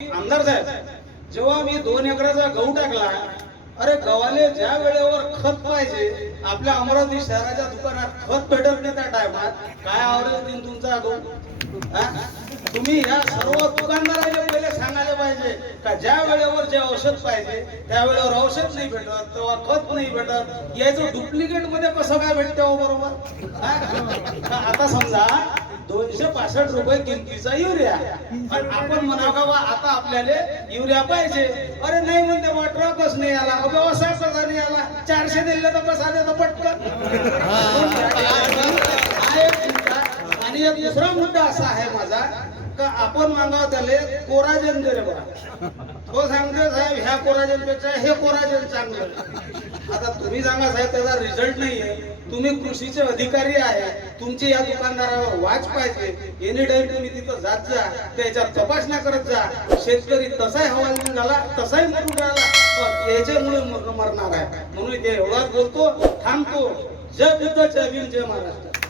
आमदार साहेब जेव्हा मी दोन एकराचा गहू टाकला अरे गव्हाले ज्या वेळेवर खत पाहिजे आपल्या अमरावती शहराच्या दुकानात खत भेटत नाही त्या टायमात काय आवडेल तुमचा गहू? तुम्ही या सर्व दुकानदाराला पहिले सांगायला पाहिजे का ज्या वेळेवर जे औषध पाहिजे त्या वेळेवर औषध नाही भेटत तेव्हा खत नाही भेटत. याचं डुप्लिकेटमध्ये कसं काय भेटतं हो बरोबर? आता समजा दोनशे पासष्ट रुपये किमतीचा युरिया. आणि आपण म्हणावं का बा आता आपल्याला युरिया पाहिजे. अरे नाही म्हणते बा ट्रकच नाही आला. अ, व्यवसाय नाही आला. चारशे दिले तर कसा तर पटकन. आणि एक दुसरा मुद्दा असा आहे माझा का आपण मागाव त्याला कोराजन दे रे बा तो सांगतो साहेब ह्या कोराजनपेक्षा हे कोराजन चांगलं. आता तुम्ही सांगा साहेब त्याचा रिझल्ट नाहीये. तुम्ही कृषीचे अधिकारी आहे. तुमची या दुकानदारावर वाच पाहिजे. एनी टाइम तुम्ही तिथं जात जा त्याच्यात तपासण्या करत जा. शेतकरी तसाही हवालदिल झाला तसाही मरून राहिला. पण याच्यामुळे मरणार आहे. म्हणून ते एवढाच बोलतो थांबतो. जय बुद्ध जय भीम जय महाराष्ट्र.